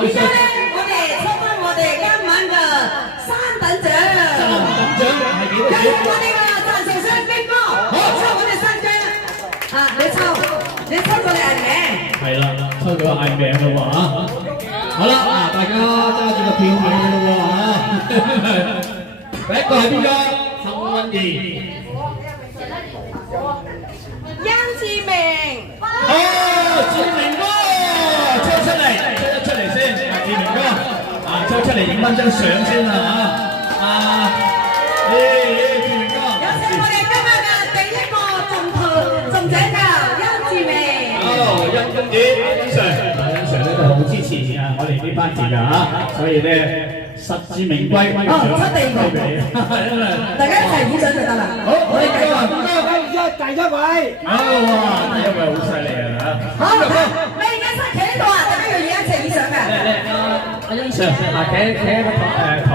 而家咧，我哋出翻我哋今晚嘅三等獎。三等獎係幾多錢？有請我哋嘅贊助商บิ๊哥，抽我哋三張。啊，你抽過你藝名。係啦，抽咗藝名啦喎嚇。好啦，嗱，大家揸住個票買啦喎嚇。第一個係邊個？幸運兒。甄志明。志明哥，抽出嚟先，志明哥，抽出嚟影翻張相先啦嚇。志明哥。有請我哋今日嘅第一個中獎嘅甄志明。甄公子，甄 Sir 咧都好支持我哋呢班節嘅所以咧實至名歸。出第二個，大家一齊影相就得啦。好，我哋第一位。哇，第一位好犀利啊！好，你而家企喺度啊，大家要影一齊影相嘅。甄 Sir，企喺個台